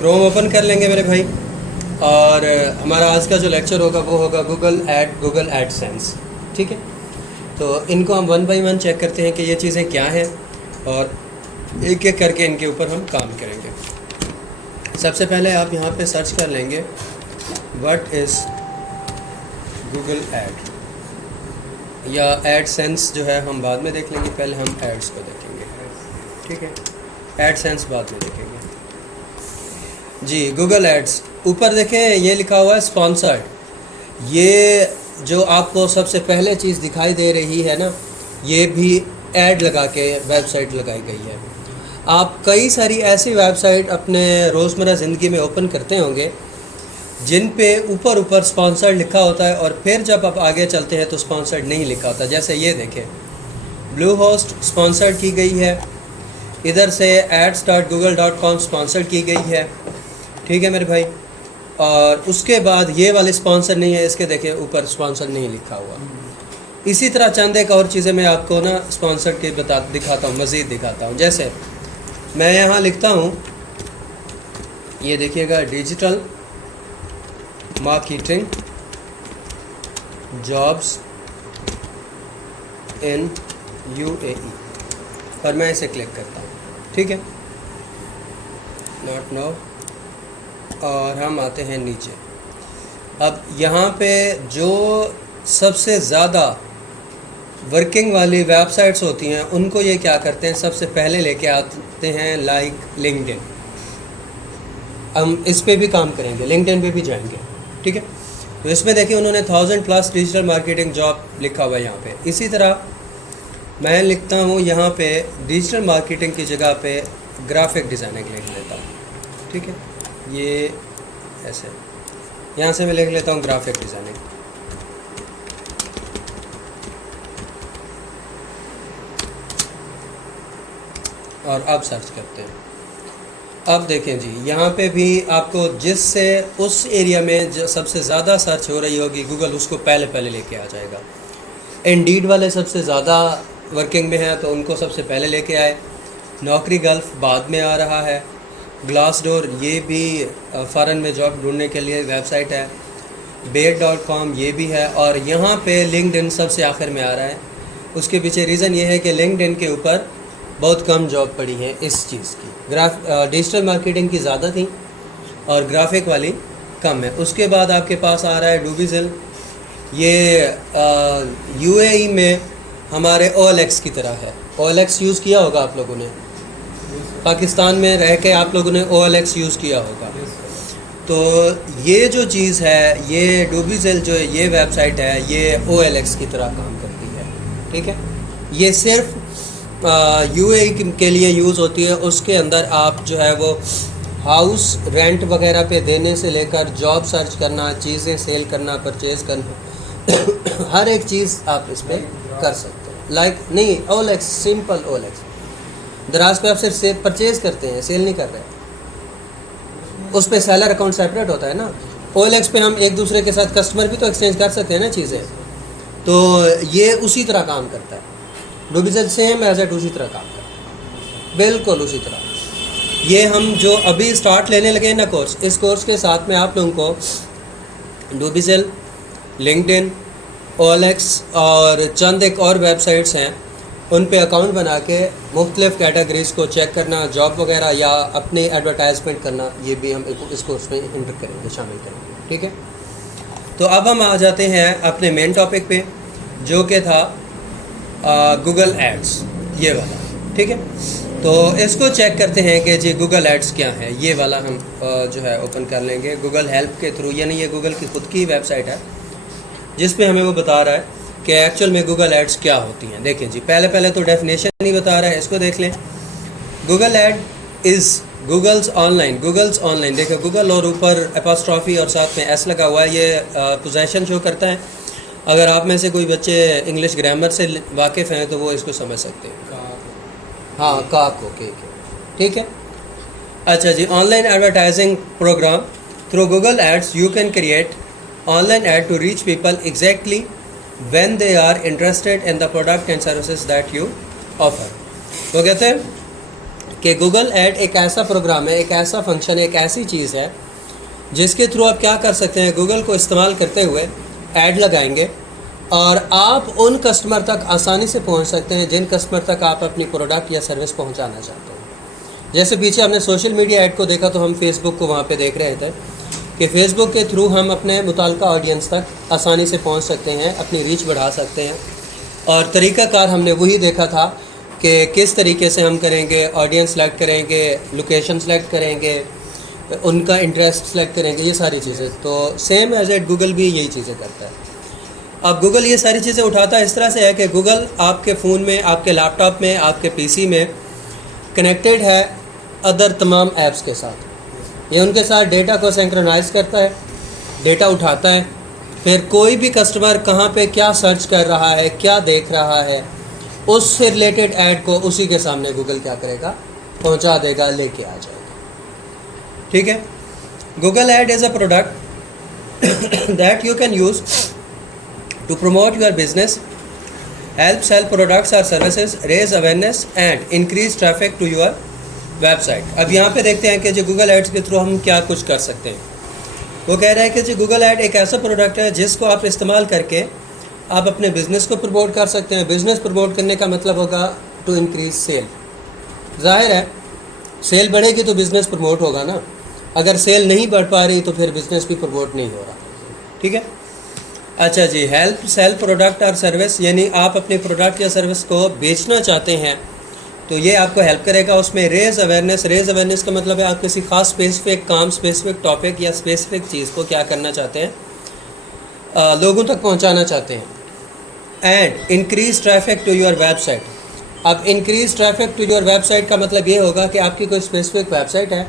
Chrome open कर लेंगे मेरे भाई। और हमारा आज का जो लेक्चर होगा वो होगा गूगल एडसेंस। ठीक है, तो इनको हम वन बाय वन चेक करते हैं कि ये चीज़ें क्या हैं और एक एक करके इनके ऊपर हम काम करेंगे। सबसे पहले आप यहाँ पे सर्च कर लेंगे व्हाट इज़ गूगल एड या एडसेंस जो है हम बाद में देख लेंगे, पहले हम एड्स को देखेंगे। ठीक है, एडसेंस बाद में देखेंगे जी। गूगल एड्स ऊपर देखें ये लिखा हुआ है स्पॉन्सर्ड। ये जो आपको सबसे पहले चीज़ दिखाई दे रही है ना, ये भी ऐड लगा के वेबसाइट लगाई गई है। आप कई सारी ऐसी वेबसाइट अपने रोज़मर्रा ज़िंदगी में ओपन करते होंगे जिन पे ऊपर स्पॉन्सर्ड लिखा होता है और फिर जब आप आगे चलते हैं तो स्पॉन्सर्ड नहीं लिखा होता। जैसे ये देखें, ब्लू होस्ट स्पॉन्सर्ड की गई है, इधर से ads.google.com स्पॉन्सर्ड की गई है। ठीक है मेरे भाई, और उसके बाद ये वाले स्पॉन्सर नहीं है, इसके देखें ऊपर स्पॉन्सर नहीं लिखा हुआ। इसी तरह चंद एक और चीज़ें मैं आपको ना स्पॉन्सर के दिखाता हूँ, मज़ीद दिखाता हूँ। जैसे मैं यहाँ लिखता हूँ, ये देखिएगा, digital marketing jobs in UAE और मैं इसे क्लिक करता हूँ। ठीक है, नॉट नाउ, और हम आते हैं नीचे। अब यहाँ पे जो सबसे ज़्यादा वर्किंग वाली वेबसाइट्स होती हैं उनको ये क्या करते हैं, सबसे पहले लेके आते हैं, लाइक लिंक्डइन। हम इस पे भी काम करेंगे, लिंक्डइन पे भी जाएंगे। ठीक है, तो इसमें देखिए उन्होंने 1000+ डिजिटल मार्केटिंग जॉब लिखा हुआ है यहाँ पे। इसी तरह मैं लिखता हूँ यहाँ पे डिजिटल मार्केटिंग की जगह पे ग्राफिक डिज़ाइनिंग लिख लेता हूँ। ठीक है, ये ऐसे यहाँ से मैं लिख लेता हूँ ग्राफिक डिज़ाइनिंग। और अब सर्च करते हैं। अब देखें जी, यहाँ पे भी आपको जिससे उस एरिया में जो सबसे ज़्यादा सर्च हो रही होगी गूगल, उसको पहले लेके आ जाएगा। इंडीड वाले सबसे ज़्यादा वर्किंग में है तो उनको सबसे पहले लेके आए। नौकरी गल्फ बाद में आ रहा है। ग्लासडोर ये भी फ़ॉरेन में जॉब ढूंढने के लिए वेबसाइट है। Bed.com ये भी है। और यहाँ पे लिंक्डइन सबसे आखिर में आ रहा है। उसके पीछे रीज़न ये है कि लिंक्डइन के ऊपर बहुत कम जॉब पड़ी है इस चीज़ की। डिजिटल मार्केटिंग की ज़्यादा थी और ग्राफिक वाली कम है। उसके बाद आपके पास आ रहा है डूबिज़ल। ये UAE में हमारे OLX की तरह है। OLX यूज़ किया होगा आप लोगों ने, पाकिस्तान में रह के आप लोगों ने OLX यूज़ किया होगा। तो ये जो चीज़ है, ये डूबिज़ल जो ये वेबसाइट है, ये OLX की तरह काम करती है। ठीक है, ये सिर्फ UAE के लिए यूज़ होती है। उसके अंदर आप जो है वो हाउस रेंट वगैरह पे देने से लेकर जॉब सर्च करना, चीज़ें सेल करना, परचेज़ करना हर एक चीज़ आप इस पर कर सकते हैं। लाइक नहीं, OLX, सिंपल OLX। दराज पे आप सिर्फ परचेज़ करते हैं, सेल नहीं कर रहे। उस पर सेलर अकाउंट सेपरेट होता है ना। OLX पे हम एक दूसरे के साथ कस्टमर भी तो एक्सचेंज कर सकते हैं ना चीज़ें। तो ये उसी तरह काम करता है। डूबिज़ल सेम एज एट उसी तरह काम करता है, बिल्कुल उसी तरह। ये हम जो अभी स्टार्ट लेने लगे हैं ना कोर्स, इस कोर्स के साथ में आप लोगों को डूबिज़ल, लिंक्डइन, OLX और चंद एक और वेबसाइट्स हैं, उन पे अकाउंट बना के मुख्तलिफ़ कैटेगरीज़ को चेक करना, जॉब वगैरह या अपनी एडवर्टाइजमेंट करना, ये भी हम इस कोर्स में इंटर करेंगे, शामिल करेंगे। ठीक है, तो अब हम आ जाते हैं अपने मेन टॉपिक पे, जो कि था गूगल एड्स, ये वाला। ठीक है, तो इसको चेक करते हैं कि जी गूगल एड्स क्या है। ये वाला हम जो है ओपन कर लेंगे गूगल हेल्प के थ्रू, यानी ये गूगल की खुद की वेबसाइट है जिस पे हमें वो बता रहा है कि एक्चुअल में गूगल एड्स क्या होती हैं। देखिए जी, पहले तो डेफिनेशन नहीं बता रहा है, इसको देख लें। Google ad is Google's online. देखिए गूगल और ऊपर एपोस्ट्रॉफी और साथ में एस लगा हुआ है, ये पोजीशन शो करता है। अगर आप में से कोई बच्चे इंग्लिश ग्रामर से वाकिफ़ हैं तो वो इसको समझ सकते हैं। हाँ, काक, ओके, ठीक है। अच्छा जी, online advertising program through Google Ads you can create online ad to reach people exactly when they are interested in the product and services that you offer. वो कहते हैं कि गूगल ऐड एक ऐसा प्रोग्राम है, एक ऐसा फंक्शन है, एक ऐसी चीज़ है जिसके थ्रू आप क्या कर सकते हैं, गूगल को इस्तेमाल करते हुए ऐड लगाएंगे और आप उन कस्टमर तक आसानी से पहुंच सकते हैं जिन कस्टमर तक आप अपनी प्रोडक्ट या सर्विस पहुंचाना चाहते हैं। जैसे पीछे हमने सोशल मीडिया ऐड को देखा तो हम फेसबुक को वहाँ पे देख रहे थे कि फेसबुक के थ्रू हम अपने मुताल्लिका ऑडियंस तक आसानी से पहुँच सकते हैं, अपनी रीच बढ़ा सकते हैं। और तरीक़ाकार हमने वही देखा था कि किस तरीके से हम करेंगे, ऑडियंस सेलेक्ट करेंगे, लोकेशन सेलेक्ट करेंगे, उनका इंटरेस्ट सेलेक्ट करेंगे, ये सारी चीज़ें। तो सेम एज एट गूगल भी यही चीज़ें करता है। अब गूगल ये सारी चीज़ें उठाता है इस तरह से है कि गूगल आपके फ़ोन में, आपके लैपटॉप में, आपके पीसी में कनेक्टेड है अदर तमाम ऐप्स के साथ। ये उनके साथ डेटा को सिंक्रोनाइज़ करता है, डेटा उठाता है, फिर कोई भी कस्टमर कहाँ पे क्या सर्च कर रहा है, क्या देख रहा है, उससे रिलेटेड ऐड को उसी के सामने गूगल क्या करेगा, पहुँचा देगा, लेके आ जाएगा। ठीक है। Google add is a product that you can use to promote your business, help sell products or services, raise awareness and increase traffic to your website। अब यहाँ पे देखते हैं कि जो गूगल एड्स के थ्रू हम क्या कुछ कर सकते हैं। वो कह रहा है कि जो गूगल ऐड एक ऐसा प्रोडक्ट है जिसको आप इस्तेमाल करके आप अपने बिज़नेस को प्रमोट कर सकते हैं। बिज़नेस प्रमोट करने का मतलब होगा टू इंक्रीज सेल। जाहिर है सेल बढ़ेगी तो बिज़नेस प्रमोट होगा ना, अगर सेल नहीं बढ़ पा रही तो फिर बिज़नेस भी प्रमोट नहीं हो रहा। ठीक है। अच्छा जी, help cell product or service, यानी आप अपने प्रोडक्ट या सर्विस को बेचना चाहते हैं तो ये आपको हेल्प करेगा उसमें। रेज अवेयरनेस, रेज अवेयरनेस का मतलब है आप किसी खास स्पेसिफिक काम, स्पेसिफिक टॉपिक या स्पेसिफिक चीज़ को क्या करना चाहते हैं, लोगों तक पहुंचाना चाहते हैं। And increase traffic to your website. अब increase traffic to your website का मतलब ये होगा कि आपकी कोई स्पेसिफिक वेबसाइट है,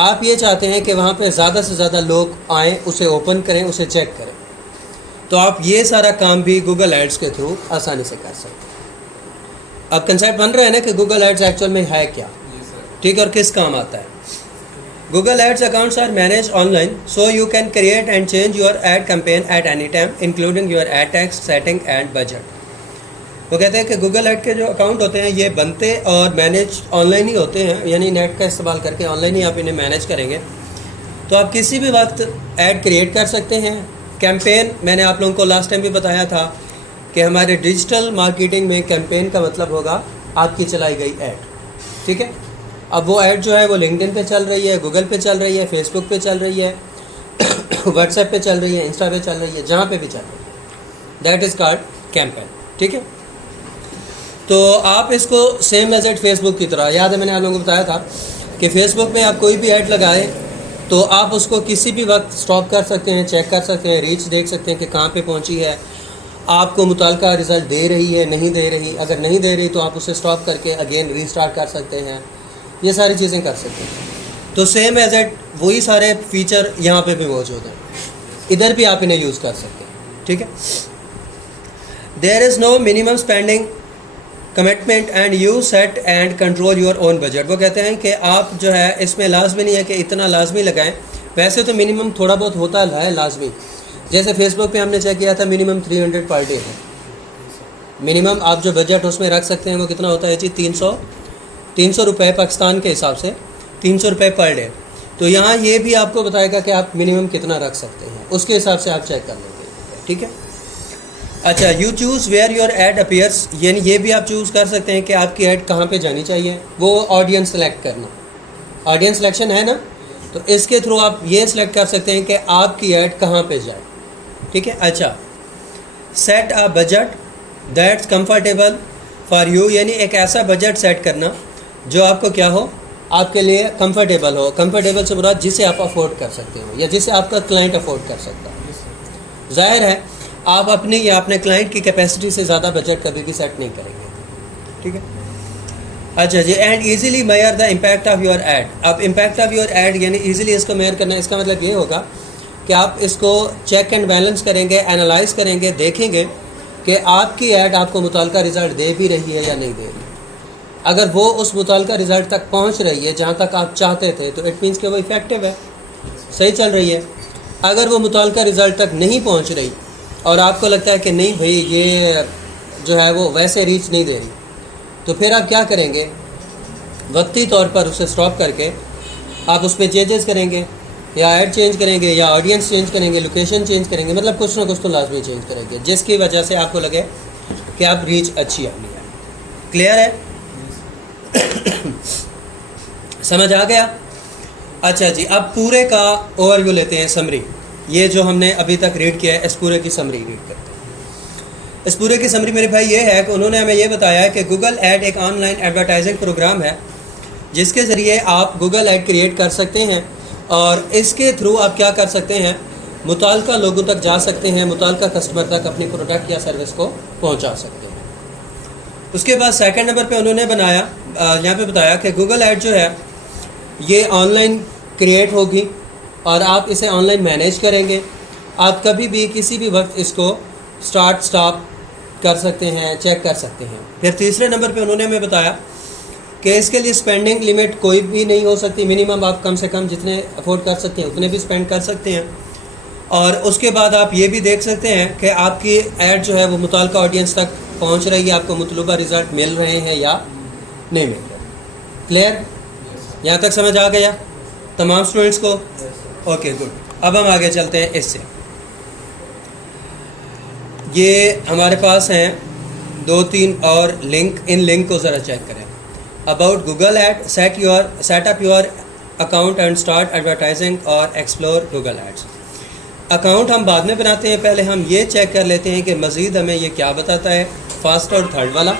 आप ये चाहते हैं कि वहाँ पे ज़्यादा से ज़्यादा लोग आएँ, उसे ओपन करें, उसे चेक करें, तो आप ये सारा काम भी गूगल एड्स के थ्रू आसानी से कर सकते हैं। अब कंसेप्ट बन रहा है ना कि गूगल एड्स एक्चुअल में है क्या, ठीक है, और किस काम आता है। Google ads accounts are manage online, so you can create and change your ad campaign at any time including your ad text, setting and budget. वो कहते हैं कि गूगल एड के जो अकाउंट होते हैं ये बनते और मैनेज ऑनलाइन ही होते हैं, यानी नेट का इस्तेमाल करके ऑनलाइन ही आप इन्हें मैनेज करेंगे। तो आप किसी भी वक्त ऐड क्रिएट कर सकते हैं। कैंपेन मैंने आप लोगों को लास्ट टाइम भी बताया था कि हमारे डिजिटल मार्केटिंग में कैंपेन का मतलब होगा आपकी चलाई गई ऐड। ठीक है। अब वो ऐड जो है वो लिंक्डइन पे चल रही है, गूगल पे चल रही है, फेसबुक पे चल रही है, व्हाट्सएप पे चल रही है, इंस्टा पे चल रही है, जहाँ पे भी चल रही है, दैट इज़ कॉल्ड कैंपेन। ठीक है। तो आप इसको सेम एज एट फेसबुक की तरह, याद है मैंने आप लोगों को बताया था कि फेसबुक में आप कोई भी ऐड लगाए तो आप उसको किसी भी वक्त स्टॉप कर सकते हैं, चेक कर सकते हैं, रीच देख सकते हैं कि कहाँ पे पहुँची है, आपको मुताल्लिका रिज़ल्ट दे रही है, नहीं दे रही। अगर नहीं दे रही तो आप उसे स्टॉप करके अगेन रीस्टार्ट कर सकते हैं, ये सारी चीज़ें कर सकते हैं। तो सेम एज एट वही सारे फीचर यहाँ पे भी मौजूद हैं, इधर भी आप इन्हें यूज़ कर सकते हैं। ठीक है। There is no minimum spending commitment and you set and control your own budget. वो कहते हैं कि आप जो है इसमें लाजमी नहीं है कि इतना लाजमी लगाएं, वैसे तो मिनिमम थोड़ा बहुत होता है लाजमी। जैसे फेसबुक पे हमने चेक किया था मिनिमम 300 पर डे है। मिनिमम आप जो बजट उसमें रख सकते हैं वो कितना होता है जी, 300 रुपये पाकिस्तान के हिसाब से 300 रुपये पर डे। तो यहाँ ये भी आपको बताएगा कि आप मिनिमम कितना रख सकते हैं, उसके हिसाब से आप चेक कर लेंगे। ठीक है। अच्छा, you choose where your ad appears, यानी ये भी आप चूज़ कर सकते हैं कि आपकी ऐड कहाँ पे जानी चाहिए, वो ऑडियंस सेलेक्ट करना। ऑडियंस सिलेक्शन है ना, तो इसके थ्रू आप ये सिलेक्ट कर सकते हैं कि आपकी ऐड कहाँ पे जाए। ठीक है। अच्छा, set a budget that's comfortable for you, यानी एक ऐसा बजट सेट करना जो आपको क्या हो, आपके लिए कंफर्टेबल हो। कंफर्टेबल से मुराद जिसे आप अफोर्ड कर सकते हो या जिसे आपका क्लाइंट अफोर्ड कर सकता है। जाहिर है आप अपनी या अपने क्लाइंट की कैपेसिटी से ज़्यादा बजट कभी भी सेट नहीं करेंगे। ठीक है। अच्छा जी, and easily measure the impact of your ad. अब इम्पैक्ट ऑफ योर ऐड यानी ईजिली इसको मेजर करना, इसका मतलब ये होगा कि आप इसको चेक एंड बैलेंस करेंगे, एनालाइज करेंगे, देखेंगे कि आपकी ऐड आपको मुताल्लिका रिज़ल्ट दे भी रही है या नहीं दे रही। अगर वो उस मुताल्लिका रिज़ल्ट तक पहुंच रही है जहां तक आप चाहते थे तो इट मीन्स कि वो इफ़ेक्टिव है, सही चल रही है। अगर वो मुताल्लिका रिज़ल्ट तक नहीं पहुंच रही और आपको लगता है कि नहीं भाई ये जो है वो वैसे रीच नहीं दे रही, तो फिर आप क्या करेंगे, वक्ती तौर पर उसे स्टॉप करके आप उस पर चेंजेस करेंगे, या ऐड चेंज करेंगे, या ऑडियंस चेंज करेंगे, लोकेशन चेंज करेंगे, मतलब कुछ ना कुछ तो लाजमी चेंज करेंगे जिसकी वजह से आपको लगे कि आप रीच अच्छी आनी है। क्लियर है? समझ आ गया? अच्छा जी, अब पूरे का ओवरव्यू लेते हैं, समरी। ये जो हमने अभी तक रीड किया है, इस पूरे की समरी रीड करते हैं। इस पूरे की समरी मेरे भाई ये है कि उन्होंने हमें ये बताया है कि गूगल ऐड एक ऑनलाइन एडवर्टाइजिंग प्रोग्राम है जिसके ज़रिए आप गूगल ऐड क्रिएट कर सकते हैं, और इसके थ्रू आप क्या कर सकते हैं, मुताल्लिका लोगों तक जा सकते हैं, मुताल्लिका कस्टमर तक अपनी प्रोडक्ट या सर्विस को पहुंचा सकते हैं। उसके बाद सेकंड नंबर पे उन्होंने यहाँ पे बताया कि गूगल ऐड जो है ये ऑनलाइन क्रिएट होगी और आप इसे ऑनलाइन मैनेज करेंगे। आप कभी भी किसी भी वक्त इसको स्टार्ट स्टॉप कर सकते हैं, चेक कर सकते हैं। फिर तीसरे नंबर पे उन्होंने हमें बताया कि इसके लिए स्पेंडिंग लिमिट कोई भी नहीं हो सकती, मिनिमम आप कम से कम जितने अफोर्ड कर सकते हैं उतने भी स्पेंड कर सकते हैं। और उसके बाद आप ये भी देख सकते हैं कि आपकी ऐड जो है वो मुताल्लिका ऑडियंस तक पहुंच रही है, आपको मतलूबा रिज़ल्ट मिल रहे हैं या नहीं मिल रहे। क्लियर? यहाँ तक समझ आ गया तमाम स्टूडेंट्स को? Okay good. अब हम आगे चलते हैं इससे। ये हमारे पास हैं 2-3 और लिंक, इन लिंक को ज़रा चेक करें। About Google add, set up your account and start advertising और एक्सप्लोर गूगल एड्स। अकाउंट हम बाद में बनाते हैं, पहले हम ये चेक कर लेते हैं कि मज़ीद हमें ये क्या बताता है, फर्स्ट और थर्ड वाला।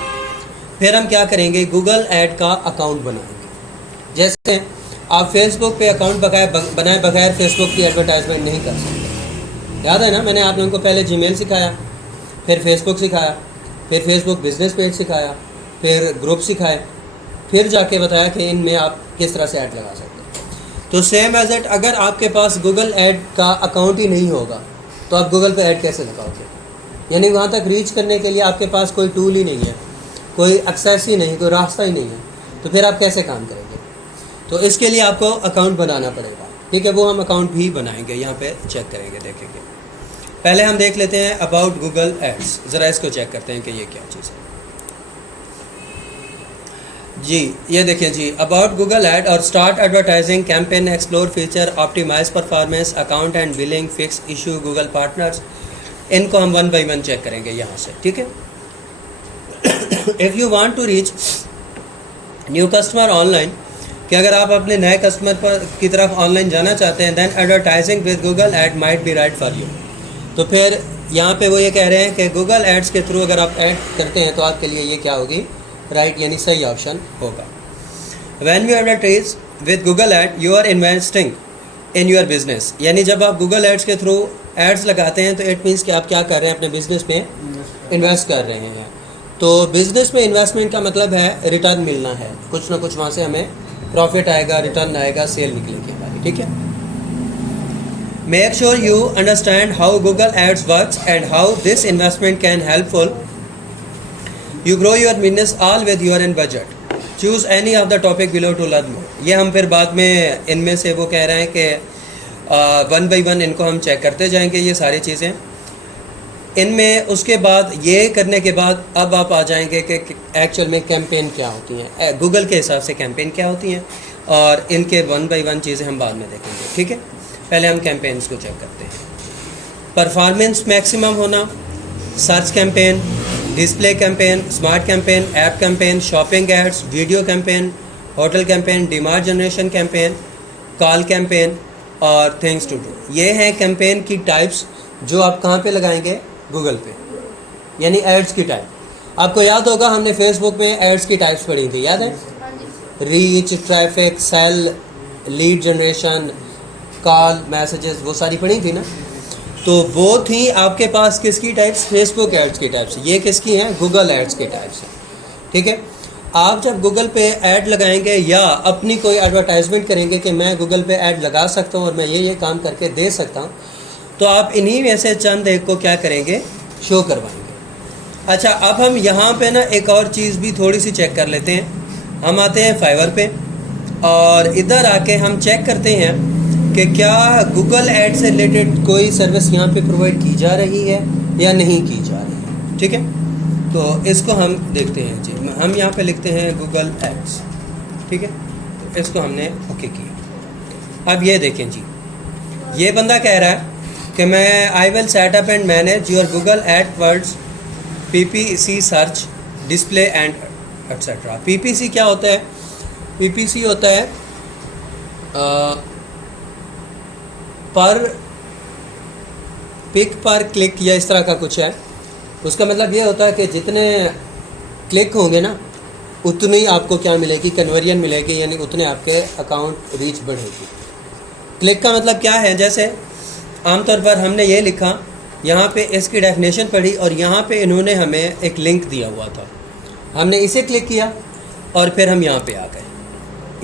फिर हम क्या करेंगे, गूगल ऐड का अकाउंट बनाएंगे। जैसे आप फेसबुक पे अकाउंट बनाए बगैर फेसबुक की एडवर्टाइजमेंट नहीं कर सकते। याद है ना, मैंने आप लोगों को पहले जीमेल सिखाया, फिर फेसबुक सिखाया, फिर फेसबुक बिजनेस पेज सिखाया, फिर ग्रुप सिखाए, फिर जाके बताया कि इनमें आप किस तरह से ऐड लगा सकते हैं। तो सेम एज इट, अगर आपके पास गूगल ऐड का अकाउंट ही नहीं होगा तो आप गूगल पे ऐड कैसे लगाओगे? यानी वहाँ तक रीच करने के लिए आपके पास कोई टूल ही नहीं है, कोई एक्सेस ही नहीं, कोई रास्ता ही नहीं है, तो फिर आप कैसे काम करेंगे? तो इसके लिए आपको अकाउंट बनाना पड़ेगा। ठीक है, वो हम अकाउंट भी बनाएंगे, यहाँ पे चेक करेंगे, देखेंगे। पहले हम देख लेते हैं अबाउट गूगल एड्स, ज़रा इसको चेक करते हैं कि ये क्या चीज़ है। जी ये देखिए जी, अबाउट गूगल ऐड और start advertising campaign, explore feature, optimize performance, account and billing, fix issue, Google partners, इनको हम 1 बाय 1 चेक करेंगे यहाँ से। ठीक है, if you want to reach new customer online, कि अगर आप अपने नए कस्टमर पर की तरफ ऑनलाइन जाना चाहते हैं, then advertising with Google ad might be right for you. तो फिर यहाँ पे वो ये कह रहे हैं कि गूगल एड्स के थ्रू अगर आप ऐड करते हैं तो आपके लिए ये क्या होगी, राइट, यानी सही ऑप्शन होगा। When you advertise with Google ad you are investing in your business, यानी जब आप गूगल एड्स के थ्रू एड्स लगाते हैं तो इट मीन्स कि आप क्या कर रहे हैं, अपने बिजनेस में इन्वेस्ट कर रहे हैं। तो बिजनेस में इन्वेस्टमेंट का मतलब है रिटर्न मिलना है, कुछ ना कुछ वहाँ से हमें प्रॉफिट आएगा, रिटर्न आएगा, सेल निकलेगी हमारी। ठीक है, make sure you understand how Google ads works and how this investment can helpful you grow your business all with your in budget. Choose any of the topic below to learn more. ये हम फिर बाद में इनमें से वो कह रहे हैं कि 1 बाय 1 इनको हम चेक करते जाएंगे, ये सारी चीज़ें इनमें। उसके बाद ये करने के बाद अब आप आ जाएंगे कि एक्चुअल में कैंपेन क्या होती हैं, गूगल के हिसाब से कैंपेन क्या होती हैं, और इनके 1 बाय 1 चीज़ें हम बाद में देखेंगे। ठीक है, पहले हम कैंपेन्स को चेक करते हैं। परफॉर्मेंस मैक्सिमम होना, search campaign, display campaign, smart campaign, app campaign, shopping ads, video campaign, hotel campaign, demand generation campaign, call campaign और थिंग्स टू डू। ये हैं कैंपेन की टाइप्स जो आप कहाँ पे लगाएंगे, गूगल पे, यानी एड्स की टाइप। आपको याद होगा हमने फेसबुक में एड्स की टाइप्स पढ़ी थी, याद है? Reach, traffic, sale, lead generation, call, messages, वो सारी पढ़ी थी ना। तो वो थी आपके पास किसकी टाइप्स, फेसबुक एड्स की टाइप्स। ये किसकी हैं, गूगल एड्स की टाइप्स हैं। ठीक है, आप जब गूगल पे ऐड लगाएंगे या अपनी कोई एडवर्टाइजमेंट करेंगे कि मैं गूगल पे ऐड लगा सकता हूँ और मैं ये काम करके दे सकता हूँ, तो आप इन्हीं में से चंद एक को क्या करेंगे, शो करवाएंगे। अच्छा, अब हम यहाँ पे ना एक और चीज़ भी थोड़ी सी चेक कर लेते हैं। हम आते हैं फाइवर पे और इधर आके हम चेक करते हैं कि क्या गूगल ऐड से रिलेटेड कोई सर्विस यहाँ पे प्रोवाइड की जा रही है या नहीं की जा रही है। ठीक है, तो इसको हम देखते हैं जी। हम यहाँ पे लिखते हैं गूगल एड्स। ठीक है, तो इसको हमने ओके किया। अब ये देखें जी, ये बंदा कह रहा है कि मैं आई will set up and manage your Google AdWords PPC search display and etcetera. PPC क्या होता है? PPC होता है पर पिक पर क्लिक या इस तरह का कुछ है। उसका मतलब ये होता है कि जितने क्लिक होंगे ना उतनी ही आपको क्या मिलेगी, कन्वर्जन मिलेगी, यानी उतने आपके अकाउंट रीच बढ़ेगी। क्लिक का मतलब क्या है? जैसे आमतौर पर हमने ये लिखा, यहाँ पे इसकी डेफिनेशन पढ़ी और यहाँ पे इन्होंने हमें एक लिंक दिया हुआ था, हमने इसे क्लिक किया और फिर हम यहाँ पे आ गए,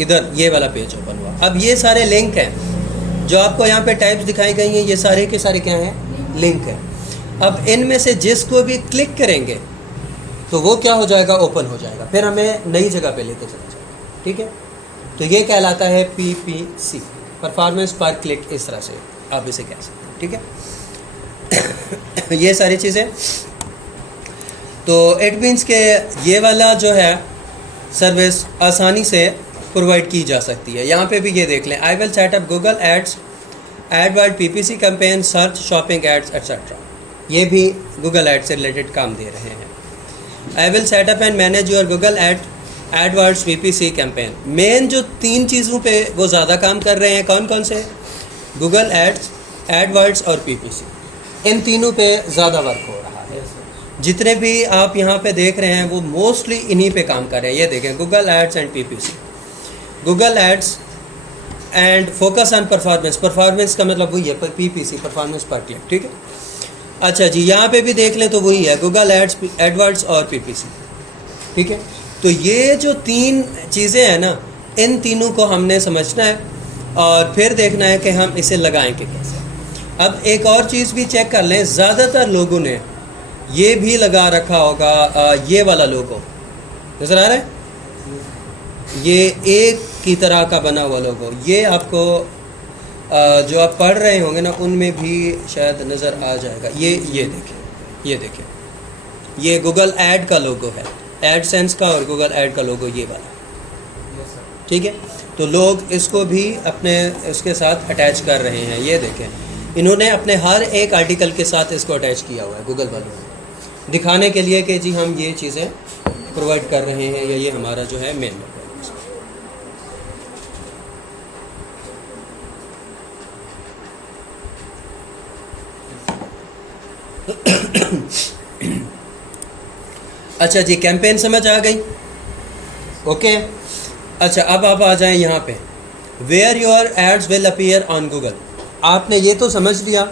इधर ये वाला पेज ओपन हुआ। अब ये सारे लिंक हैं जो आपको यहाँ पे टाइप्स दिखाई गई हैं, ये सारे के सारे क्या हैं? लिंक है। अब इनमें से जिसको भी क्लिक करेंगे तो वो क्या हो जाएगा? ओपन हो जाएगा, फिर हमें नई जगह पे लेके चला जाएगा। ठीक है, तो ये कहलाता है PPC, परफॉर्मेंस पर क्लिक, इस तरह से आप इसे कह सकते हैं। ठीक है ये सारी चीज़ें, तो इट मीन्स के ये वाला जो है सर्विस आसानी से प्रोवाइड की जा सकती है। यहाँ पे भी ये देख लें, I will set up Google ads AdWords PPC campaign search shopping ads etcetera, ये भी गूगल एड से रिलेटेड काम दे रहे हैं। आई will set up and manage your Google AdWords PPC campaign. Main जो 3 चीज़ों पे वो ज़्यादा काम कर रहे हैं, कौन कौन से? गूगल एड्स, एडवर्ड्स और PPC, इन तीनों पे ज़्यादा वर्क हो रहा है। जितने भी आप यहाँ पे देख रहे हैं वो मोस्टली इन्हीं पे काम कर रहे हैं। ये देखें, Google ads and PPC, Google ads and focus on performance. Performance का मतलब वही है पर PPC, परफॉर्मेंस पर क्लिक। ठीक है, अच्छा जी, यहाँ पे भी देख लें तो वही है, गूगल एड्स, एडवर्ड्स और PPC। ठीक है, तो ये जो 3 चीज़ें हैं ना, इन तीनों को हमने समझना है और फिर देखना है कि हम इसे लगाएंगे कैसे। अब एक और चीज़ भी चेक कर लें, ज़्यादातर लोगों ने ये भी लगा रखा होगा, ये वाला लोगो नज़र आ रहा है, ये एक की तरह का बना हुआ लोगो, ये आपको जो आप पढ़ रहे होंगे ना उनमें भी शायद नज़र आ जाएगा। ये देखें, ये गूगल ऐड का लोगो है, एडसेंस का और गूगल ऐड का लोगो ये वाला। ठीक है, तो लोग इसको भी अपने उसके साथ अटैच कर रहे हैं। ये देखें, इन्होंने अपने हर एक आर्टिकल के साथ इसको अटैच किया हुआ है गूगल वालों ने, दिखाने के लिए कि जी हम ये चीज़ें प्रोवाइड कर रहे हैं या ये हमारा जो है मेन है। अच्छा जी, कैंपेन समझ आ गई? ओके, अच्छा अब आप आ जाएं यहाँ पे, where your ads will appear on Google. आपने ये तो समझ लिया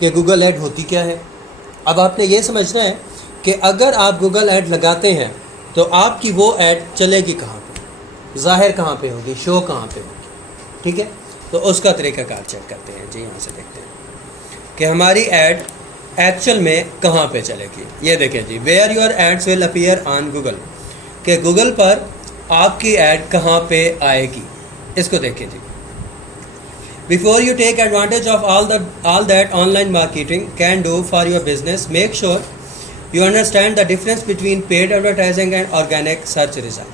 कि गूगल ऐड होती क्या है। अब आपने ये समझना है कि अगर आप गूगल ऐड लगाते हैं तो आपकी वो ऐड चलेगी कहाँ पे, ज़ाहिर कहाँ पे होगी, शो कहाँ पे होगी। ठीक है, तो उसका तरीक़ाकार चेक करते हैं जी। यहाँ से देखते हैं कि हमारी ऐड एक्चुअल में कहाँ पे चलेगी। ये देखें जी, where your ads will appear on Google, कि गूगल पर आपकी ऐड कहाँ पे आएगी, इसको देखें जी। Before you take advantage of all that online marketing can do for your business, make sure you understand the difference between paid advertising and organic search result.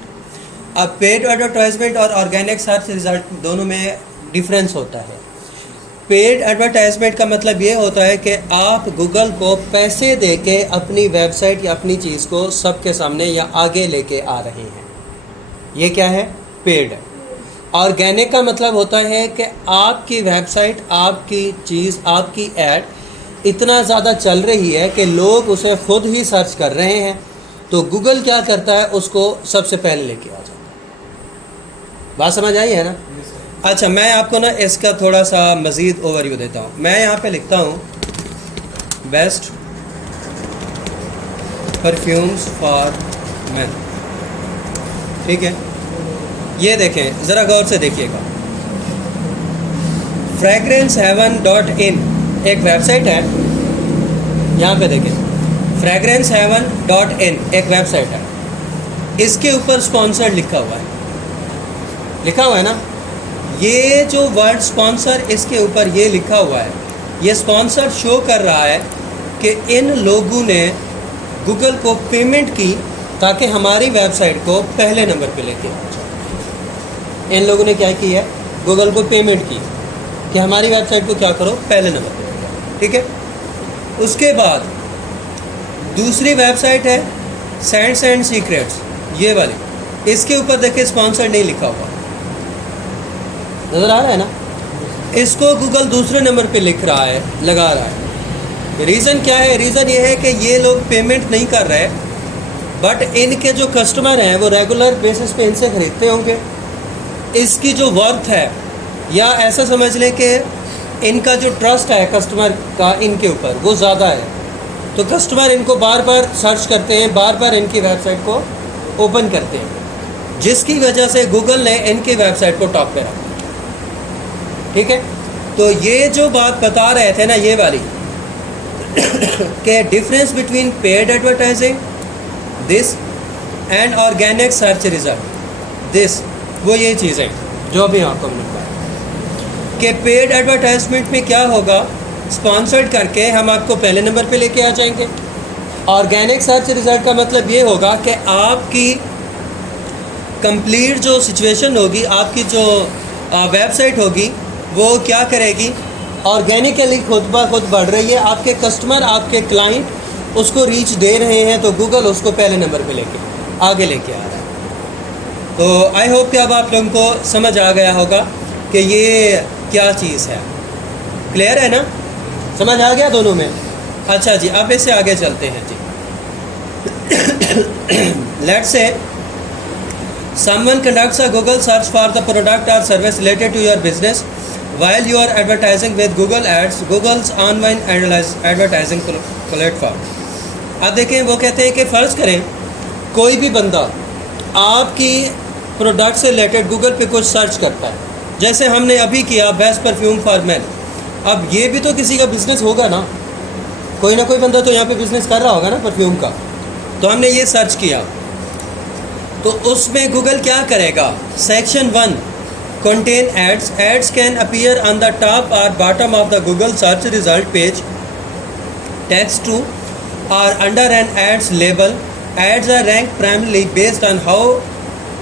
अब पेड एडवर्टाइजमेंट और ऑर्गेनिक सर्च रिजल्ट दोनों में difference होता है। Paid advertisement का मतलब ये होता है कि आप गूगल को पैसे दे के अपनी वेबसाइट या अपनी चीज़ को सबके सामने या आगे लेके आ रहे हैं, ये क्या है? पेड। ऑर्गेनिक का मतलब होता है कि आपकी वेबसाइट, आपकी चीज़, आपकी ऐड इतना ज़्यादा चल रही है कि लोग उसे खुद ही सर्च कर रहे हैं, तो गूगल क्या करता है, उसको सबसे पहले लेके आ जाता है। बात समझ आई है ना? अच्छा, मैं आपको ना इसका थोड़ा सा मज़ीद ओवरव्यू देता हूँ। मैं यहाँ पे लिखता हूँ बेस्ट परफ्यूम्स फॉर मैन। ठीक है, ये देखें, ज़रा गौर से देखिएगा, fragranceheaven.in एक वेबसाइट है, यहाँ पे देखें, fragranceheaven.in एक वेबसाइट है, इसके ऊपर स्पॉन्सर्ड लिखा हुआ है ना। ये जो वर्ड स्पॉन्सर इसके ऊपर ये लिखा हुआ है, ये स्पॉन्सर शो कर रहा है कि इन लोगों ने गूगल को पेमेंट की ताकि हमारी वेबसाइट को पहले नंबर पे लेके आ जाए। इन लोगों ने क्या किया है, गूगल को पेमेंट की कि हमारी वेबसाइट को क्या करो, पहले नंबर पे रखो, ठीक है। उसके बाद दूसरी वेबसाइट है सेंट्स एंड सीक्रेट्स, ये वाली। इसके ऊपर देखिए स्पॉन्सर नहीं लिखा हुआ, नज़र आ रहा है ना। इसको गूगल दूसरे नंबर पे लिख रहा है, लगा रहा है। रीज़न क्या है? रीज़न ये है कि ये लोग पेमेंट नहीं कर रहे, बट इनके जो कस्टमर हैं वो रेगुलर बेसिस पे इनसे ख़रीदते होंगे। इसकी जो वर्थ है, या ऐसा समझ लें कि इनका जो ट्रस्ट है कस्टमर का इनके ऊपर, वो ज़्यादा है। तो कस्टमर इनको बार बार सर्च करते हैं, बार बार इनकी वेबसाइट को ओपन करते हैं, जिसकी वजह से गूगल ने इनकी वेबसाइट को टॉप पे रखा, ठीक है। तो ये जो बात बता रहे थे ना, ये वाली कि difference between paid advertising this and organic search result this, वो ये चीज़ है जो अभी आपको मिल रहा है कि पेड एडवर्टाइजमेंट में क्या होगा, स्पॉन्सर्ड करके हम आपको पहले नंबर पे लेके आ जाएंगे। ऑर्गेनिक सर्च रिज़ल्ट का मतलब ये होगा कि आपकी कंप्लीट जो सिचुएशन होगी, आपकी जो वेबसाइट होगी, वो क्या करेगी, ऑर्गेनिकली खुद ब खुद बढ़ रही है। आपके कस्टमर, आपके क्लाइंट उसको रीच दे रहे हैं, तो गूगल उसको पहले नंबर पे लेके आगे लेके आ रहा है। तो आई होप कि अब आप लोगों को समझ आ गया होगा कि ये क्या चीज़ है। क्लियर है ना? समझ आ गया दोनों में? अच्छा जी, अब इससे आगे चलते हैं जी। Let's say someone conducts a Google search for the product or service related to your business while you are advertising with Google Ads, Google's online advertising platform। अब देखें, वो कहते हैं कि फ़र्ज़ करें कोई भी बंदा आपकी प्रोडक्ट से रिलेटेड गूगल पे कुछ सर्च करता है, जैसे हमने अभी किया बेस्ट परफ्यूम फॉर मैन। अब ये भी तो किसी का बिज़नेस होगा ना, कोई ना कोई बंदा तो यहाँ पे बिज़नेस कर रहा होगा ना परफ्यूम का। तो हमने ये सर्च किया, तो उसमें गूगल क्या करेगा, section 1 contain ads can appear on the top or bottom of the Google search result page, text to or under an ads label। Ads are ranked primarily based on how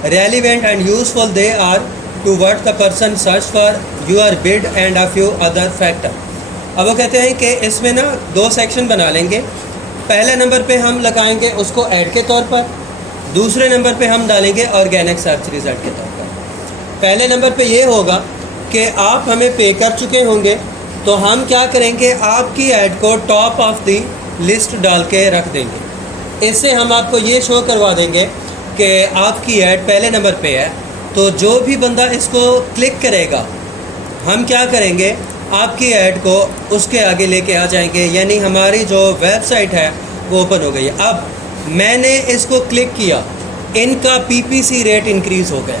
relevant and useful they are to what the person search for, your bid and a few other factor। अब वो कहते हैं कि इसमें ना 2 section बना लेंगे। पहले नंबर पे हम लगाएंगे उसको ऐड के तौर पर, दूसरे नंबर पे हम डालेंगे ऑर्गेनिक सर्च रिज़ल्ट के तौर पर। पहले नंबर पे ये होगा कि आप हमें पे कर चुके होंगे, तो हम क्या करेंगे, आपकी ऐड को टॉप ऑफ दी लिस्ट डाल के रख देंगे। इससे हम आपको ये शो करवा देंगे कि आपकी ऐड पहले नंबर पे है। तो जो भी बंदा इसको क्लिक करेगा, हम क्या करेंगे, आपकी ऐड को उसके आगे लेके आ जाएंगे, यानी हमारी जो वेबसाइट है वो ओपन हो गई है। अब मैंने इसको क्लिक किया, इनका पीपीसी रेट इंक्रीज़ हो गया।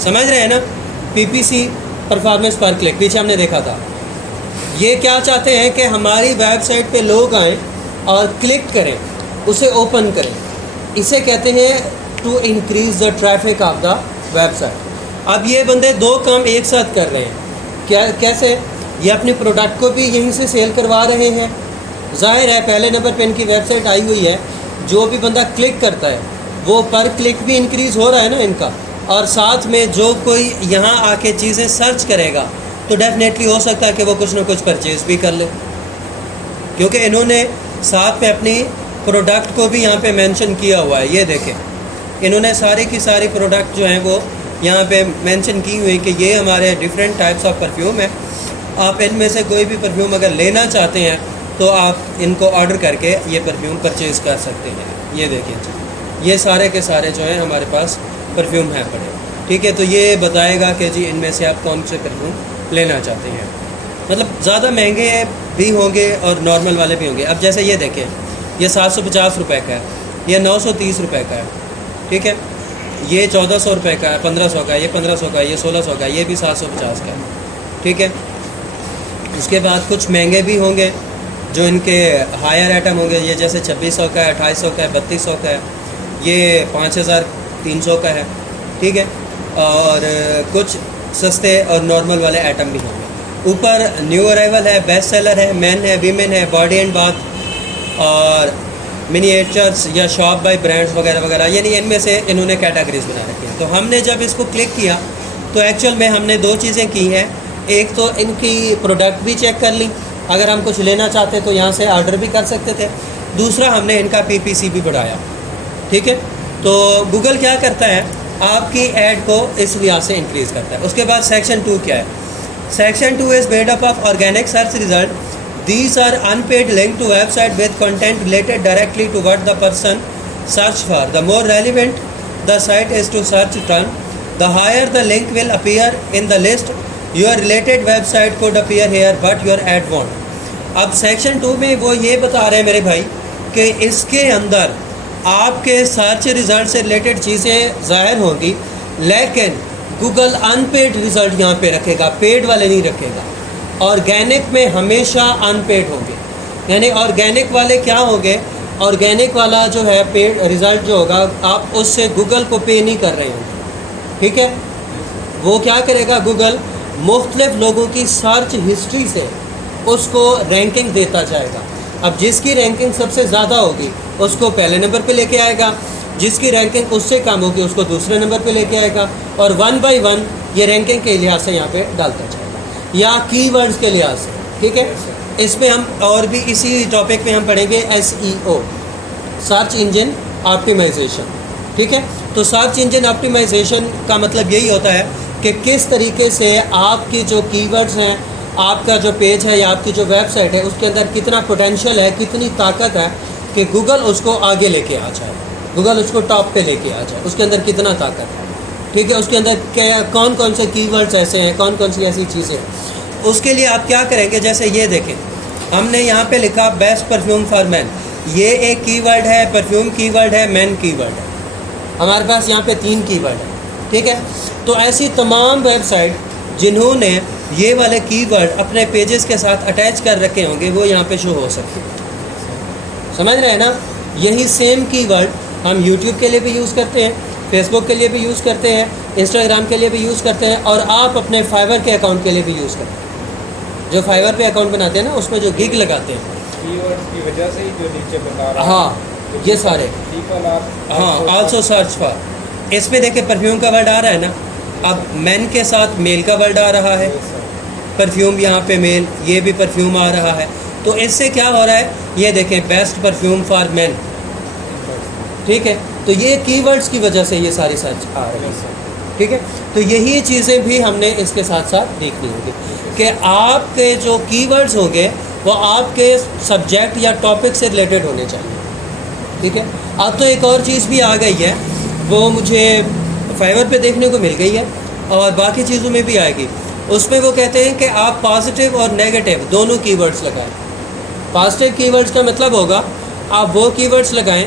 समझ रहे हैं ना? पीपीसी परफॉर्मेंस पर क्लिक, पीछे हमने देखा था। ये क्या चाहते हैं कि हमारी वेबसाइट पे लोग आएँ और क्लिक करें, उसे ओपन करें। इसे कहते हैं to increase the traffic of the website. अब ये बंदे 2 काम एक साथ कर रहे हैं। कैसे? ये अपने प्रोडक्ट को भी यहीं से सेल करवा रहे हैं। ज़ाहिर है पहले नंबर पे इनकी वेबसाइट आई हुई है, जो भी बंदा क्लिक करता है वो पर क्लिक भी इंक्रीज़ हो रहा है ना इनका, और साथ में जो कोई यहाँ आके चीज़ें सर्च करेगा तो डेफिनेटली हो सकता है कि वो कुछ ना कुछ परचेज़ भी कर ले, क्योंकि इन्होंने साथ में अपनी प्रोडक्ट को भी यहाँ पे मेंशन किया हुआ है। ये देखें, इन्होंने सारी की सारी प्रोडक्ट जो हैं वो यहाँ पे मेंशन की हुई कि ये हमारे डिफरेंट टाइप्स ऑफ परफ्यूम है। आप इनमें से कोई भी परफ्यूम अगर लेना चाहते हैं तो आप इनको ऑर्डर करके ये परफ्यूम परचेज़ कर सकते हैं। ये देखिए जी, ये सारे के सारे जो हैं हमारे पास परफ्यूम हैं पड़े, ठीक है। तो ये बताएगा कि जी इनमें से आप कौन से परफ्यूम लेना चाहते हैं। मतलब ज़्यादा महंगे भी होंगे और नॉर्मल वाले भी होंगे। अब जैसे ये देखें, ये 750 रुपये का है, ये 930 रुपये का है, ठीक है। ये 1400 रुपये का है, 1500 का है, ये 1500 का है, ये 1600 का है, ये भी 750 का है, ठीक है। उसके बाद कुछ महंगे भी होंगे जो इनके हायर आइटम होंगे, ये जैसे 2600 का है, 2800 का है, 3200 का है, ये 5300 का है, ठीक है। और कुछ सस्ते और नॉर्मल वाले आइटम भी होंगे। ऊपर न्यू अराइवल है, बेस्ट सेलर है, मैन है, वीमेन है, बॉडी एंड बाथ और मिनिएचर्स या शॉप बाय ब्रांड्स वगैरह वगैरह, यानी इनमें से इन्होंने कैटेगरीज बना रखी हैं। तो हमने जब इसको क्लिक किया तो एक्चुअल में हमने दो चीज़ें की हैं। एक तो इनकी प्रोडक्ट भी चेक कर ली, अगर हम कुछ लेना चाहते तो यहाँ से ऑर्डर भी कर सकते थे। दूसरा हमने इनका PPC भी बढ़ाया, ठीक है। तो गूगल क्या करता है, आपकी ऐड को इस लिहाज से इंक्रीज़ करता है। उसके बाद सेक्शन 2 क्या है? Section 2 is made up of organic search result. These are unpaid link to website with content related directly to what the person search for. The more relevant the site is to search term, the higher the link will appear in the list. Your related website code appear here but your ad won't. अब section 2 में वो ये बता रहे हैं मेरे भाई कि इसके अंदर आपके सर्च रिज़ल्ट से रिलेटेड चीज़ें ज़ाहिर होंगी, लेकिन गूगल अनपेड रिज़ल्ट यहाँ पे रखेगा, पेड वाले नहीं रखेगा। ऑर्गेनिक में हमेशा अनपेड होंगे, यानी ऑर्गेनिक वाले क्या होंगे, ऑर्गेनिक वाला जो है पेड रिज़ल्ट जो होगा आप उससे गूगल को पे नहीं कर रहे होंगे, ठीक है। वो क्या करेगा, गूगल मुख्तलिफ लोगों की सर्च हिस्ट्री से उसको रैंकिंग देता जाएगा। अब जिसकी रैंकिंग सबसे ज़्यादा होगी उसको पहले नंबर पे लेके आएगा, जिसकी रैंकिंग उससे कम होगी उसको दूसरे नंबर पे लेके आएगा, और 1 बाय 1 ये रैंकिंग के लिहाज से यहाँ पे डालता जाएगा, या कीवर्ड्स के लिहाज से, ठीक है। इसमें हम और भी इसी टॉपिक में हम पढ़ेंगे SEO, सर्च इंजन ऑप्टिमाइजेशन, ठीक है। तो सर्च इंजन ऑप्टिमाइजेशन का मतलब यही होता है कि किस तरीके से आपकी जो कीवर्ड्स हैं, आपका जो पेज है या आपकी जो वेबसाइट है उसके अंदर कितना पोटेंशियल है, कितनी ताकत है कि गूगल उसको आगे लेके आ जाए, गूगल उसको टॉप पे लेके आ जाए, उसके अंदर कितना ताकत है, ठीक है। उसके अंदर क्या कौन कौन से कीवर्ड्स ऐसे हैं, कौन कौन सी ऐसी चीज़ें हैं। उसके लिए आप क्या करेंगे, जैसे ये देखें हमने यहाँ पे लिखा बेस्ट परफ्यूम फॉर मैन, ये एक कीवर्ड है, परफ्यूम कीवर्ड है, मैन कीवर्ड है, हमारे पास यहाँ पे 3 कीवर्ड है, ठीक है। तो ऐसी तमाम वेबसाइट जिन्होंने ये वाले कीवर्ड अपने पेजेस के साथ अटैच कर रखे होंगे वो यहाँ पे शो हो सकते हैं, समझ रहे हैं ना। यही सेम कीवर्ड हम YouTube के लिए भी यूज़ करते हैं, Facebook के लिए भी यूज़ करते हैं, Instagram के लिए भी यूज़ करते हैं, और आप अपने फाइवर के अकाउंट के लिए भी यूज़ करते हैं। जो फाइवर पे अकाउंट बनाते हैं ना उसमें जो गिग लगाते हैं, कीवर्ड्स की वजह से ही जो नीचे बता रहा है, हाँ ये सारे, हाँ आल्सो सर्च फॉर। इसमें देखिए परफ्यूम का वर्ड आ रहा है ना, अब मैन के साथ मेल का वर्ड आ रहा है, परफ्यूम यहाँ पे मेल, ये भी परफ्यूम आ रहा है। तो इससे क्या हो रहा है, ये देखें बेस्ट परफ्यूम फॉर मैन, ठीक है। तो ये कीवर्ड्स की वजह से ये सारी सर्च आ रही है, ठीक है। तो यही चीज़ें भी हमने इसके साथ साथ देखनी होगी कि आपके जो कीवर्ड्स होंगे वो आपके सब्जेक्ट या टॉपिक से रिलेटेड होने चाहिए, ठीक है। अब तो एक और चीज़ भी आ गई है, वो मुझे फाइवर पे देखने को मिल गई है और बाकी चीज़ों में भी आएगी। उसमें वो कहते हैं कि आप पॉजिटिव और नेगेटिव दोनों कीवर्ड्स लगाएं। पॉजिटिव कीवर्ड्स का मतलब होगा आप वो कीवर्ड्स लगाएं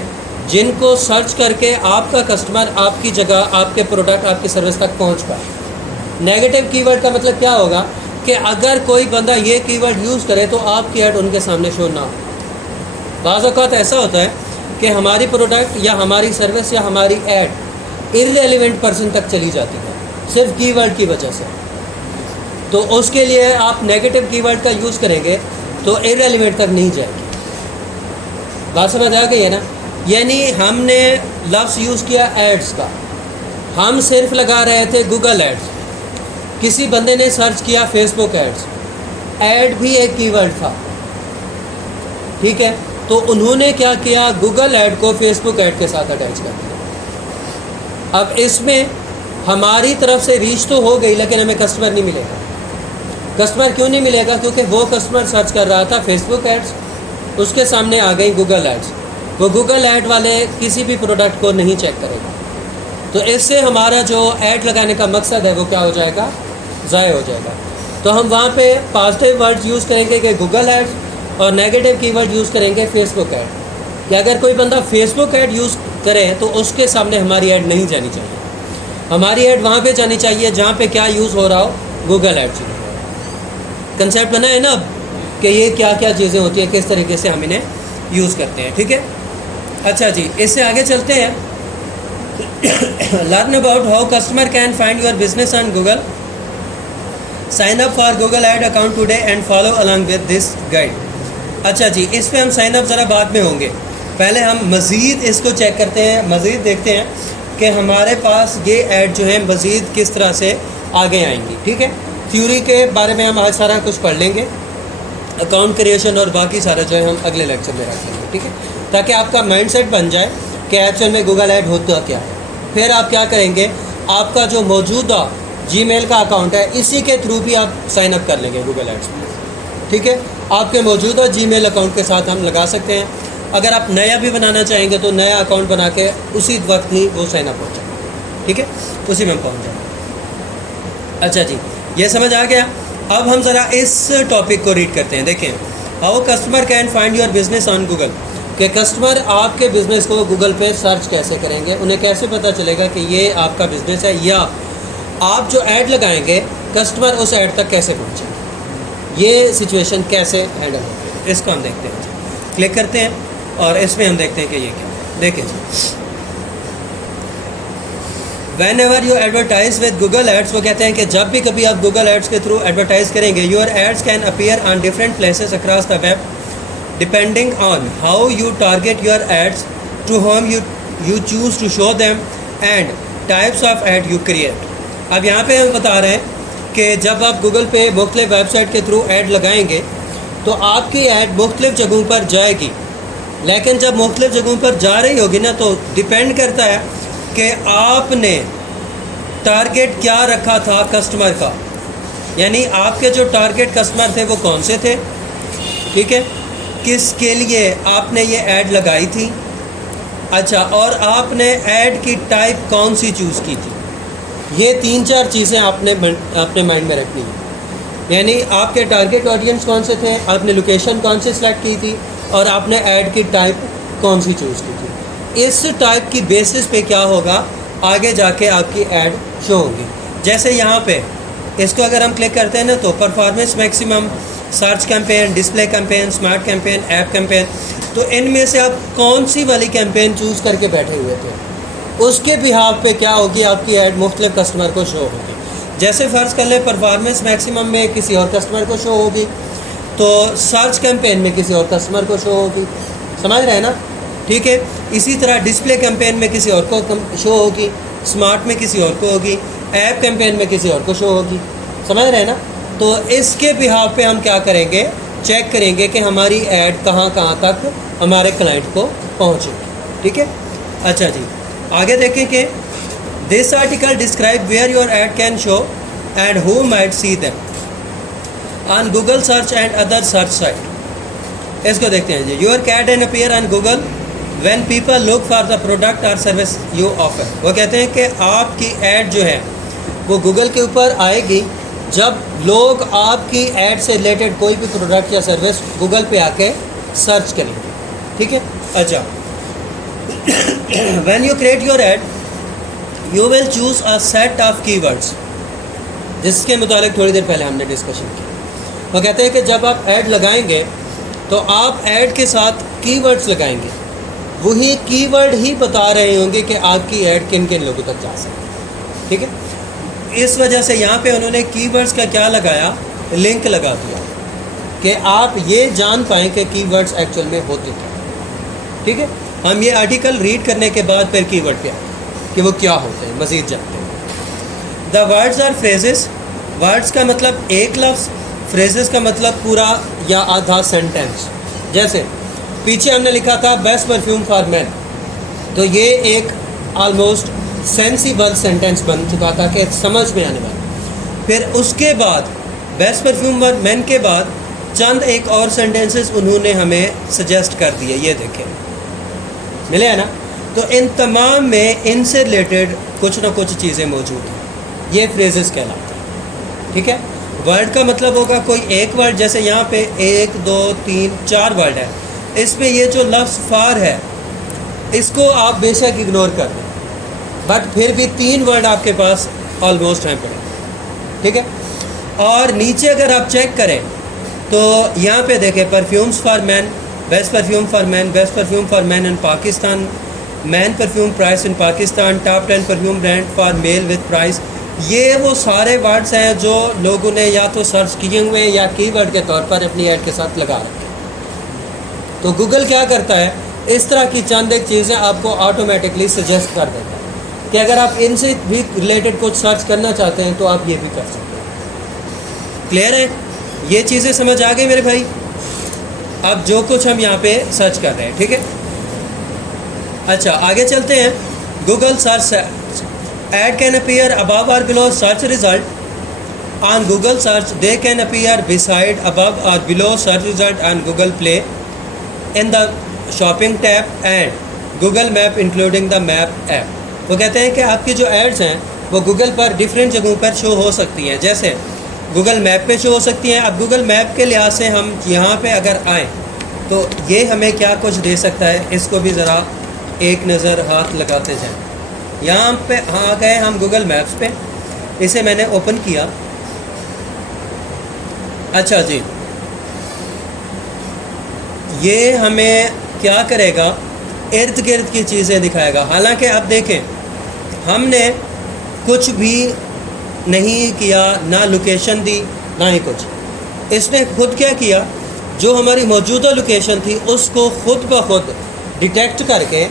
जिनको सर्च करके आपका कस्टमर आपकी जगह, आपके प्रोडक्ट, आपकी सर्विस तक पहुंच पाए। नेगेटिव कीवर्ड का मतलब क्या होगा कि अगर कोई बंदा ये कीवर्ड यूज़ करे तो आपकी ऐड उनके सामने शो ना हो। बाज़ औक़ात ऐसा होता है कि हमारी प्रोडक्ट या हमारी सर्विस या हमारी ऐड इररेलेवेंट पर्सन तक चली जाती है सिर्फ कीवर्ड की वजह से। तो उसके लिए आप नेगेटिव कीवर्ड का यूज़ करेंगे तो इररेलेवेंट तक नहीं जाएगी। बात समझ आ गई है ना। यानी हमने लफ्ज़ यूज़ किया एड्स का, हम सिर्फ लगा रहे थे गूगल एड्स, किसी बंदे ने सर्च किया फेसबुक एड्स, ऐड भी एक कीवर्ड था, ठीक है। तो उन्होंने क्या किया, गूगल ऐड को फेसबुक ऐड के साथ अटैच कर दिया। अब इसमें हमारी तरफ से रीच तो हो गई लेकिन हमें कस्टमर नहीं मिलेगा। कस्टमर क्यों नहीं मिलेगा? क्योंकि वो कस्टमर सर्च कर रहा था फेसबुक एड्स, उसके सामने आ गई गूगल एड्स, वो गूगल ऐड वाले किसी भी प्रोडक्ट को नहीं चेक करेगा। तो इससे हमारा जो ऐड लगाने का मकसद है वो क्या हो जाएगा, ज़ाया हो जाएगा। तो हम वहाँ पे पॉजिटिव वर्ड्स यूज़ करेंगे कि गूगल एड्स, और नेगेटिव कीवर्ड यूज़ करेंगे फेसबुक ऐड। कि अगर कोई बंदा फेसबुक ऐड यूज़ करे तो उसके सामने हमारी ऐड नहीं जानी चाहिए, हमारी ऐड वहाँ पे जानी चाहिए जहाँ पे क्या यूज़ हो रहा हो, गूगल ऐड से। कंसेप्ट बना है ना अब कि ये क्या क्या चीज़ें होती हैं, किस तरीके से हम इन्हें यूज़ करते हैं, ठीक है। अच्छा जी, इससे आगे चलते हैं। Learn about how customer can find your business on Google. Sign up for Google ad account today and follow along with this guide. अच्छा जी, इस पे हम साइन अप ज़रा बाद में होंगे, पहले हम मज़ीद इसको चेक करते हैं, मज़ीद देखते हैं कि हमारे पास ये ऐड जो है मज़ीद किस तरह से आगे आएंगी। ठीक है, थ्योरी के बारे में हम आज सारा कुछ पढ़ लेंगे, अकाउंट क्रिएशन और बाकी सारा जो है हम अगले लेक्चर में रख लेंगे। ठीक है, ताकि आपका माइंडसेट बन जाए कि एक्चुअल में गूगल ऐड होता क्या है। फिर आप क्या करेंगे, आपका जो मौजूदा जीमेल का अकाउंट है इसी के थ्रू भी आप साइन अप कर लेंगे गूगल एड्स में। ठीक है, आपके मौजूदा जीमेल अकाउंट के साथ हम लगा सकते हैं। अगर आप नया भी बनाना चाहेंगे तो नया अकाउंट बना के उसी वक्त ही वो साइन अप हो जाए। ठीक है, उसी में हम पहुँच जाएंगे। अच्छा जी, ये समझ आ गया। अब हम ज़रा इस टॉपिक को रीड करते हैं। देखें, how customer can find your business on Google, कि कस्टमर आपके बिज़नेस को गूगल पे सर्च कैसे करेंगे, उन्हें कैसे पता चलेगा कि ये आपका बिज़नेस है, या आप जो ऐड लगाएंगे कस्टमर उस ऐड तक कैसे पहुँचेंगे, ये सिचुएशन कैसे हैंडल होगी, इसको हम देखते हैं। क्लिक करते हैं और इसमें हम देखते हैं कि ये क्या। देखें जी, Whenever you advertise with Google Ads, वो कहते हैं कि जब भी कभी आप Google Ads के थ्रू एडवर्टाइज करेंगे, your ads can appear on different places across the web depending on how you target your ads, to whom you choose to show them, and types of ad you create। अब यहाँ पे हम बता रहे हैं कि जब आप गूगल पे मुख्तलिफ वेबसाइट के थ्रू ऐड लगाएंगे तो आपकी ऐड मुख्तलिफ जगहों पर जाएगी, लेकिन जब मुख्तलिफ जगहों पर जा रही होगी ना तो डिपेंड करता है कि आपने टारगेट क्या रखा था कस्टमर का, यानी आपके जो टारगेट कस्टमर थे वो कौन से थे। ठीक है, किसके लिए आपने ये ऐड लगाई थी। अच्छा, और आपने ऐड की टाइप कौन सी चूज़ की थी। ये 3-4 चीज़ें आपने अपने माइंड में रखनी है, यानी आपके टारगेट ऑडियंस कौन से थे, आपने लोकेशन कौन सी सिलेक्ट की थी, और आपने ऐड की टाइप कौन सी चूज़ की थी। इस टाइप की बेसिस पे क्या होगा, आगे जाके आपकी ऐड शो होगी। जैसे यहाँ पे इसको अगर हम क्लिक करते हैं ना तो performance maximum, search campaign, display campaign, smart campaign, app campaign, तो इनमें से आप कौन सी वाली कैंपेन चूज़ करके बैठे हुए थे, उसके बिहाफ पे क्या होगी, आपकी ऐड मुख्तलिफ कस्टमर को शो होगी। जैसे फ़र्ज़ कर ले परफॉर्मेंस मैक्सिमम में किसी और कस्टमर को शो होगी, तो सर्च कैंपेन में किसी और कस्टमर को शो होगी। समझ रहे हैं ना। ठीक है, इसी तरह डिस्प्ले कैंपेन में किसी और को शो होगी, स्मार्ट में किसी और को होगी, ऐप कैंपेन में किसी और को शो होगी। समझ रहे हैं ना। तो इसके बिहाफ पे हम क्या करेंगे, चेक करेंगे कि हमारी ऐड कहाँ कहाँ तक हमारे क्लाइंट को पहुँचेगी। ठीक है, अच्छा जी, आगे देखें कि this article describe where your ad can show and who might see them on Google search and other search site. इसको देखते हैं जी। योर कैड and appear on Google when people look for the product or service you offer. वो कहते हैं कि आपकी ऐड जो है वो गूगल के ऊपर आएगी जब लोग आपकी ऐड से रिलेटेड कोई भी प्रोडक्ट या सर्विस गूगल पे आके सर्च करेंगे। ठीक है, अच्छा when you create your add you will choose a set of keywords, जिसके मुतालिक थोड़ी देर पहले हमने डिस्कशन की। वो कहते हैं कि जब आप ऐड लगाएंगे तो आप ऐड के साथ कीवर्ड्स लगाएंगे, वही कीवर्ड ही बता रहे होंगे कि आपकी ऐड किन किन लोगों तक जा सकती है। ठीक है, इस वजह से यहाँ पे उन्होंने कीवर्ड्स का क्या लगाया, लिंक लगा दिया कि आप ये जान पाएँ कि कीवर्ड्स एक्चुअल में होते क्या। ठीक है, हम ये आर्टिकल रीड करने के बाद फिर कीवर्ड पे आए कि वो क्या होते हैं, मज़ीद जानते हैं। The words are phrases. Words का मतलब एक लफ्ज़, फ्रेजेस का मतलब पूरा या आधा सेंटेंस। जैसे पीछे हमने लिखा था बेस्ट परफ्यूम फॉर मैन, तो ये एक ऑलमोस्ट सेंसिबल सेंटेंस बन चुका था कि समझ में आने वाला। फिर उसके बाद बेस्ट परफ्यूम फॉर मैन के बाद चंद एक और सेंटेंसेस उन्होंने हमें सजेस्ट कर दिए, ये देखें, मिले है ना। तो इन तमाम में इनसे रिलेटेड कुछ ना कुछ चीज़ें मौजूद हैं, ये फ्रेजेस कहलाते हैं। ठीक है, वर्ड का मतलब होगा कोई एक वर्ड, जैसे यहाँ पे 1 2 3 4 वर्ड है, इसमें ये जो लफ्ज़ फार है इसको आप बेशक इग्नोर कर दें, बट फिर भी 3 वर्ड आपके पास ऑलमोस्ट हैं पड़े। ठीक है, और नीचे अगर आप चेक करें तो यहाँ पे देखें perfumes for man, best perfume for man, best perfume for man in Pakistan, man perfume price in Pakistan, top 10 perfume brand for male with price. ये वो सारे वर्ड्स हैं जो लोगों ने या तो सर्च किए हुए या कीवर्ड के तौर पर अपनी ऐड के साथ लगा रखे। तो गूगल क्या करता है, इस तरह की चंद एक चीज़ें आपको ऑटोमेटिकली सजेस्ट कर देता है कि अगर आप इनसे भी रिलेटेड कुछ सर्च करना चाहते हैं तो आप ये भी कर सकते हैं। क्लियर है? ये चीज़ें समझ आ गई मेरे भाई? अब जो कुछ हम यहाँ पे सर्च कर रहे हैं, ठीक है। अच्छा, आगे चलते हैं। Google search ad can appear above or below search result on Google search. They can appear beside, above or below search result on Google Play, in the shopping tab and Google Map including the Map app. वो कहते हैं कि आपकी जो ads हैं वो Google पर different जगहों पर शो हो सकती हैं, जैसे गूगल मैप पे शो हो सकती हैं। अब गूगल मैप के लिहाज से हम यहाँ पे अगर आएँ तो ये हमें क्या कुछ दे सकता है, इसको भी ज़रा एक नज़र हाथ लगाते जाएँ। यहाँ पे आ गए हम गूगल मैप्स पे, इसे मैंने ओपन किया। अच्छा जी, ये हमें क्या करेगा, इर्द गिर्द की चीज़ें दिखाएगा। हालांकि अब देखें, हमने कुछ भी नहीं किया, ना लोकेशन दी ना ही कुछ। इसने खुद क्या किया, जो हमारी मौजूदा लोकेशन थी उसको खुद ब खुद डिटेक्ट करके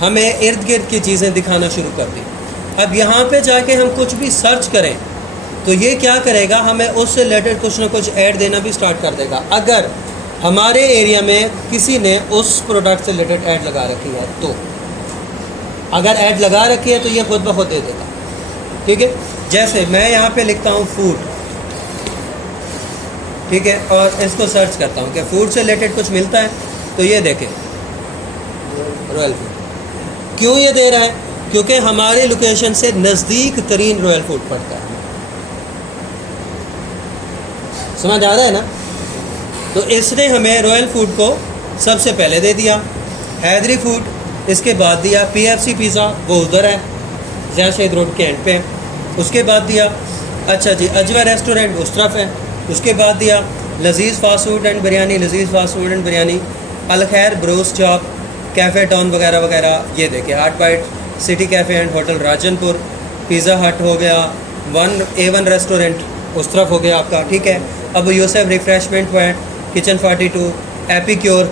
हमें इर्द गिर्द की चीज़ें दिखाना शुरू कर दी। अब यहाँ पे जाके हम कुछ भी सर्च करें तो ये क्या करेगा, हमें उससे रिलेटेड कुछ ना कुछ ऐड देना भी स्टार्ट कर देगा। अगर हमारे एरिया में किसी ने उस प्रोडक्ट से रिलेटेड ऐड लगा रखी है तो, अगर ऐड लगा रखी है तो ये खुद ब खुद दे देगा, ठीक है। जैसे मैं यहाँ पे लिखता हूँ फूड, ठीक है, और इसको सर्च करता हूँ कि फूड से रिलेटेड कुछ मिलता है, तो ये देखें रॉयल फूड। क्यों ये दे रहा है? क्योंकि हमारे लोकेशन से नज़दीक तरीन रॉयल फूड पड़ता है। समझ आ रहा है ना? तो इसने हमें रॉयल फूड को सबसे पहले दे दिया, हैदरी फूड इसके बाद दिया, PFC पिज़्ज़ा वो उधर है, ज़िया शहीद रोड के एंड पे है, उसके बाद दिया। अच्छा जी, अजवा रेस्टोरेंट उस तरफ है, उसके बाद दिया Lazeez Fast Food and Biryani, Lazeez Fast Food and Biryani, Al Khair Bros Chop, Cafe Town वगैरह वगैरह। ये देखिए Heart Bite, City Cafe and Hotel Rajanpur, Pizza Hut हो गया, A1 रेस्टोरेंट उस तरफ हो गया आपका, ठीक है। Abu Yusuf refreshment point, kitchen 42, epicure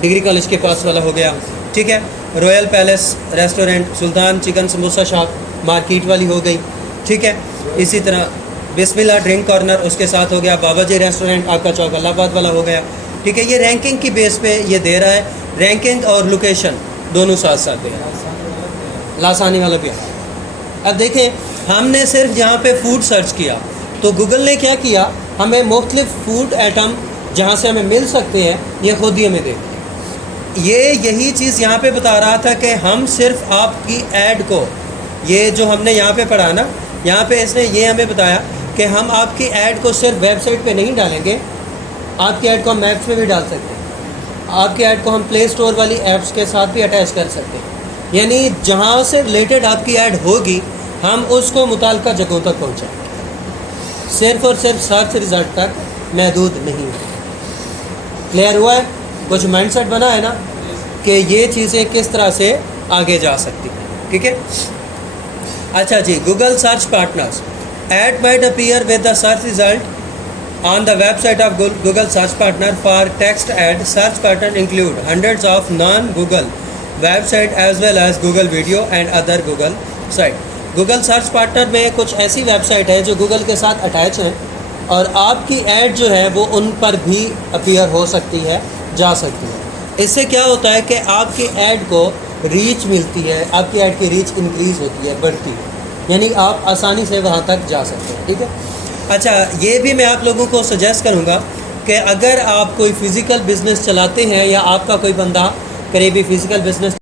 degree college के पास वाला हो गया, ठीक है। रॉयल पैलेस रेस्टोरेंट, सुल्तान चिकन समोसा शॉप मार्केट वाली हो गई, ठीक है। इसी तरह बिस्मिल्लाह ड्रिंक कॉर्नर उसके साथ हो गया, बाबा जी रेस्टोरेंट आपका चौक इलाहाबाद वाला हो गया, ठीक है। ये रैंकिंग की बेस पे ये दे रहा है, रैंकिंग और लोकेशन दोनों साथ साथ दे रहा है, लासानी वाला भी है। अब देखें, हमने सिर्फ यहाँ पे फूड सर्च किया तो गूगल ने क्या किया, हमें मुख्तलिफ फूड आइटम जहाँ से हमें मिल सकते हैं ये खुद ही हमें दे दिया। ये यही चीज़ यहाँ पे बता रहा था कि हम सिर्फ आपकी ऐड को, ये जो हमने यहाँ पे पढ़ा ना, यहाँ पे इसने ये हमें बताया कि हम आपकी ऐड को सिर्फ वेबसाइट पे नहीं डालेंगे, आपकी ऐड को हम मैप्स में भी डाल सकते हैं, आपकी ऐड को हम प्ले स्टोर वाली ऐप्स के साथ भी अटैच कर सकते हैं। यानी जहाँ से रिलेटेड आपकी ऐड होगी हम उसको मुताल्लिका जगहों तक पहुँचाएँ, सिर्फ और सिर्फ सर्च रिज़ल्ट तक महदूद नहीं है। क्लियर हुआ है? कुछ माइंडसेट बना है ना कि ये चीज़ें किस तरह से आगे जा सकती हैं, ठीक है। अच्छा जी, Google search partners ad might appear with the search result on the website of Google search partner for text ad. Search pattern include hundreds of non Google website as well as Google video and other Google site. Google search partner में कुछ ऐसी website है जो Google के साथ attach हैं और आपकी ऐड जो है वो उन पर भी अपीयर हो सकती है, जा सकती है। इससे क्या होता है कि आपकी ऐड को रीच मिलती है, आपकी ऐड की रीच इंक्रीज़ होती है, बढ़ती है, यानी आप आसानी से वहाँ तक जा सकते हैं, ठीक है। अच्छा, ये भी मैं आप लोगों को सजेस्ट करूँगा कि अगर आप कोई फ़िज़िकल बिज़नेस चलाते हैं या आपका कोई बंदा करीबी फ़िज़िकल बिज़नेस